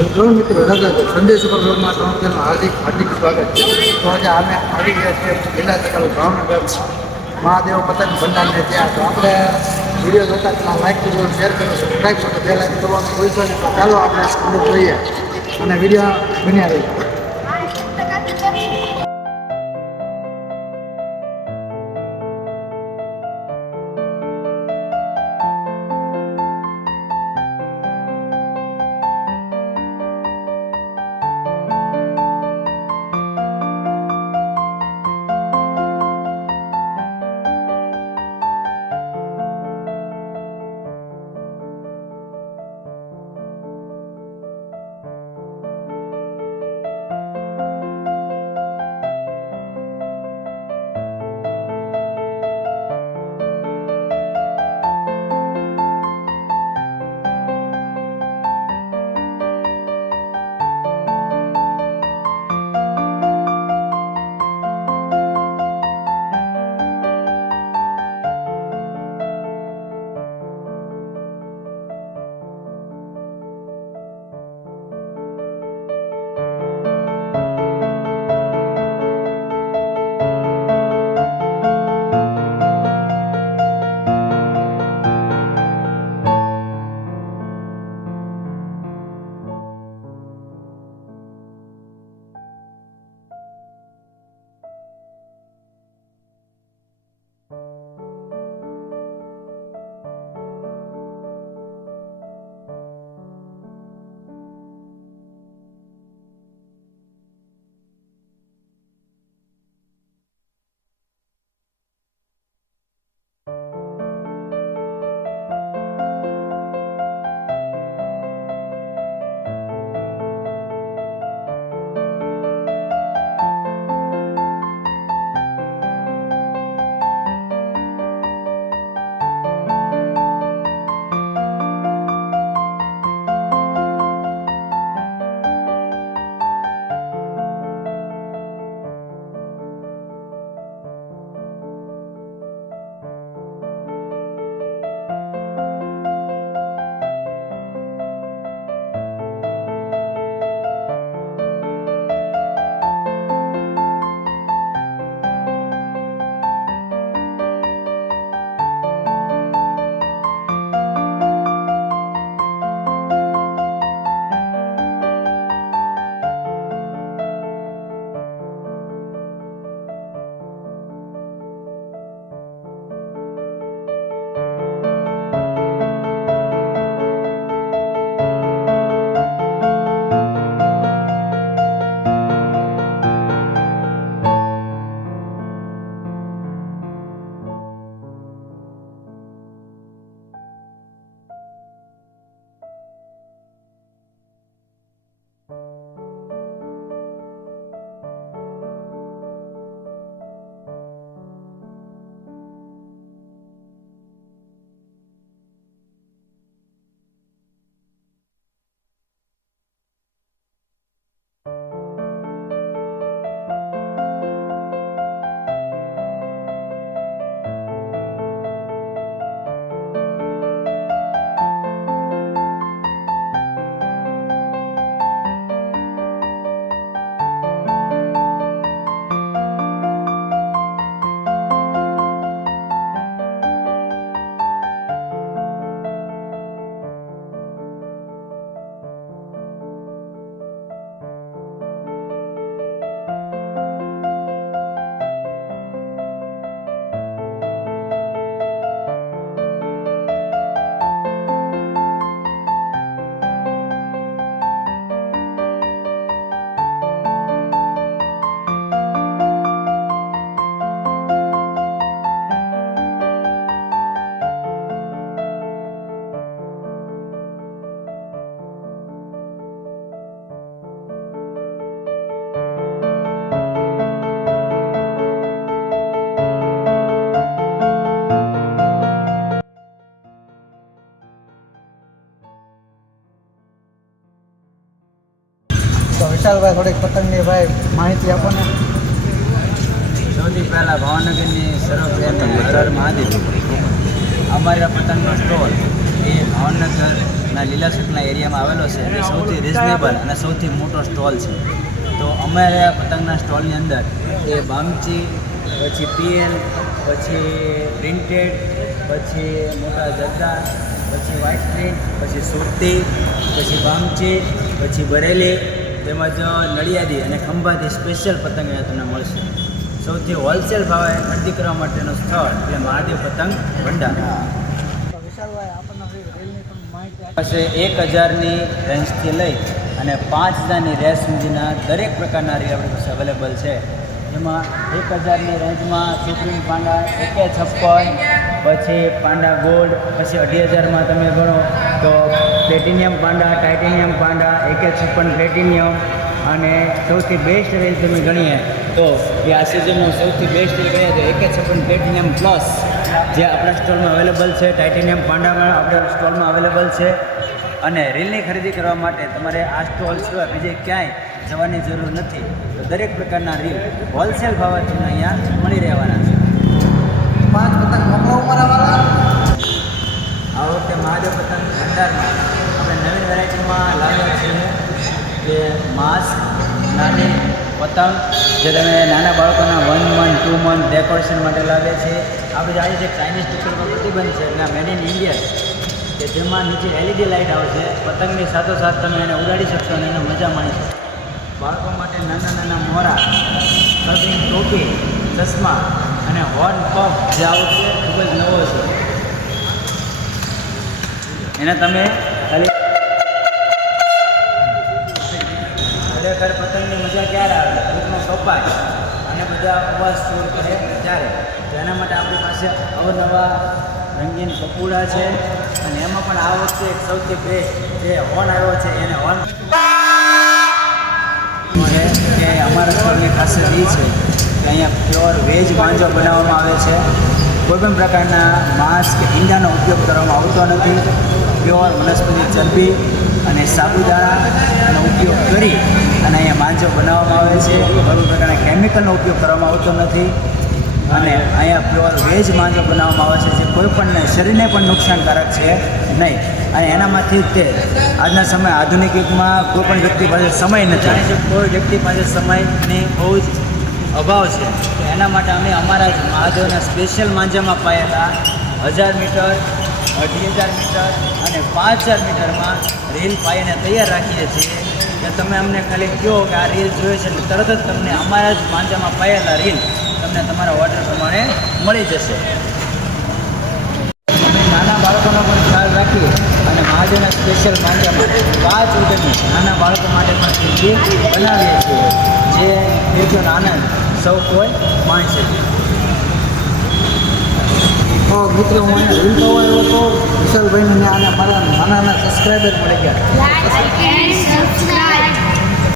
જોયું મિત્રો સંદેશ ઉપર બ્લોગમાં તમારું હાર્દિક હાર્દિક સ્વાગત છે. તો આજે અમે આવી ગયા છીએ જિલ્લા તકાલ ભાવનગર મહાદેવ પતંગ ભંડારને ત્યાં. તો આપણે વિડીયો જોતા પેલા લાઈક કરો, શેર કરો, સબસ્ક્રાઈબ કરો, બે લાઈક કરવાનું ભૂલશો નહીં. તો ચાલો આપણે અંદર જોઈએ અને વિડીયો બન્યા રહીએ. તો વિશાલભાઈ થોડીક પતંગની ભાઈ માહિતી આપો ને. સૌથી પહેલાં ભાવનગરની સર્વપ્રથમ હર હર મહાદેવ. અમારા પતંગનો સ્ટોલ એ ભાવનગર ના લીલાસરના એરિયામાં આવેલો છે અને સૌથી રિઝનેબલ અને સૌથી મોટો સ્ટોલ છે. તો અમારે પતંગના સ્ટોલની અંદર એ બામચી, પછી પીએલ, પછી પ્રિન્ટેડ, પછી મોટા જદ્દા, પછી વ્હાઇટ પ્રિન્ટ, પછી સુરતી, પછી બામચી, પછી બરેલી, તેમજ નડિયાદી અને ખંભાતી સ્પેશિયલ પતંગ અહીંયા તમને મળશે. સૌથી હોલસેલ ભાવે ખરીદી કરવા માટેનું સ્થળ એટલે મહાદેવ પતંગ ભંડાર. પાસે 1000ની રેન્જથી લઈ અને 5000ની રેન્જ સુધીના દરેક પ્રકારના રીલ આપણી પાસે અવેલેબલ છે. જેમાં 1000ની રેન્જમાં સુપ્રીમ પાંડા AK56, પછી પાંડા ગોલ્ડ, પછી 2500માં તમે ગણો તો platinum Panda, titanium Panda, AK56 platinum, અને સૌથી બેસ્ટ રેન્જ તમે ગણીએ તો એ આ સિઝનનો સૌથી બેસ્ટ ગણીએ તો AK56 પ્લેટિનિયમ પ્લસ જે આપણા સ્ટોલમાં અવેલેબલ છે. ટાઇટેનિયમ પાંડામાં આપણા સ્ટોલમાં અવેલેબલ છે. અને રીલની ખરીદી કરવા માટે તમારે આ સ્ટોલ સિવાય બીજે ક્યાંય જવાની જરૂર નથી. તો દરેક પ્રકારના રીલ હોલસેલ ભાવે તમને અહીંયા મળી રહેવાના છે. 5 પતંગ મોકલો અમારા. આ વખતે મહાદેવ પતંગ ભંડારમાં આપણે નવીન વેરાયટીમાં લાવ્યા છીએ કે માસ્ક, નાની પતંગ જે તમે નાના બાળકોના 1 મંથ 2 મંથ ડેકોરેશન માટે લાવે છે. આ બધા આજે જે ચાઇનીઝ ટીકરમાં પ્રતિબંધ છે એટલે મેડ ઇન ઇન્ડિયા કે જેમાં નીચે LED લાઇટ આવશે. પતંગની સાથોસાથ તમે એને ઉડાડી શકશો અને એને મજા માણી શકશો. બાળકો માટે નાના નાના મોરા, કટિંગ ટોપી, ચશ્મા અને હોર્ન પંપ જે આવો છે ખૂબ જ નવો છે. એને તમે ખાલી ખરેખર પતંગની મજા ક્યારે આવે? દૂધમાં કપાય અને બધા અવાજ શોર કરે ત્યારે. તો એના માટે આપણી પાસે અવનવા રંગીન કપૂડા છે. અને એમાં પણ આ વખતે એક સૌથી બેસ્ટ જે હોર્ન આવ્યો છે એને હોર્ન કે અમારા સ્ટોલની ખાસિયત એ છે કે અહીંયા પ્યોર વેજ વાંજો બનાવવામાં આવે છે. કોઈપણ પ્રકારના માંસ કે ઈંડાનો ઉપયોગ કરવામાં આવતો નથી. પ્યોર વનસ્પતિ ચરબી અને સાબુદાણાનો ઉપયોગ કરી અને અહીંયા માંજો બનાવવામાં આવે છે. કોઈ પ્રકારના કેમિકલનો ઉપયોગ કરવામાં આવતો નથી. અને અહીંયા પ્યોર વેજ માંજો બનાવવામાં આવે છે જે કોઈપણને શરીરને પણ નુકસાનકારક છે નહીં. અને એનામાંથી તે આજના સમય આધુનિક યુગમાં કોઈ પણ વ્યક્તિ પાસે સમય નથી. કોઈ વ્યક્તિ પાસે સમયની બહુ જ અભાવ છે. તો એના માટે અમે અમારા જ મહાદેવના સ્પેશિયલ માંજામાં પાયેલા 1000 મીટર, 2500 મીટર અને 5000 મીટરમાં રીલ પાઈને તૈયાર રાખીએ છીએ. કે તમે અમને ખાલી કહો કે આ રીલ જોઈએ છે એટલે તરત જ તમને અમારા જ માંજામાં પાયેલા રીલ તમને તમારા ઓર્ડર પ્રમાણે મળી જશે. અમે નાના બાળકોનો પણ ખ્યાલ રાખીએ અને મહાદેવના સ્પેશિયલ માંજામાં 5 ઉડની નાના બાળકો માટે પણ ખીચડી બનાવીએ છીએ જે ખીચડીનો આનંદ સૌ કોઈ માણશે. તો મિત્રો હું અહીંયા રીલ જોવા આવ્યો હતો વિશાલભાઈને, અને મારા નાના સબસ્ક્રાઈબર મળી ગયા.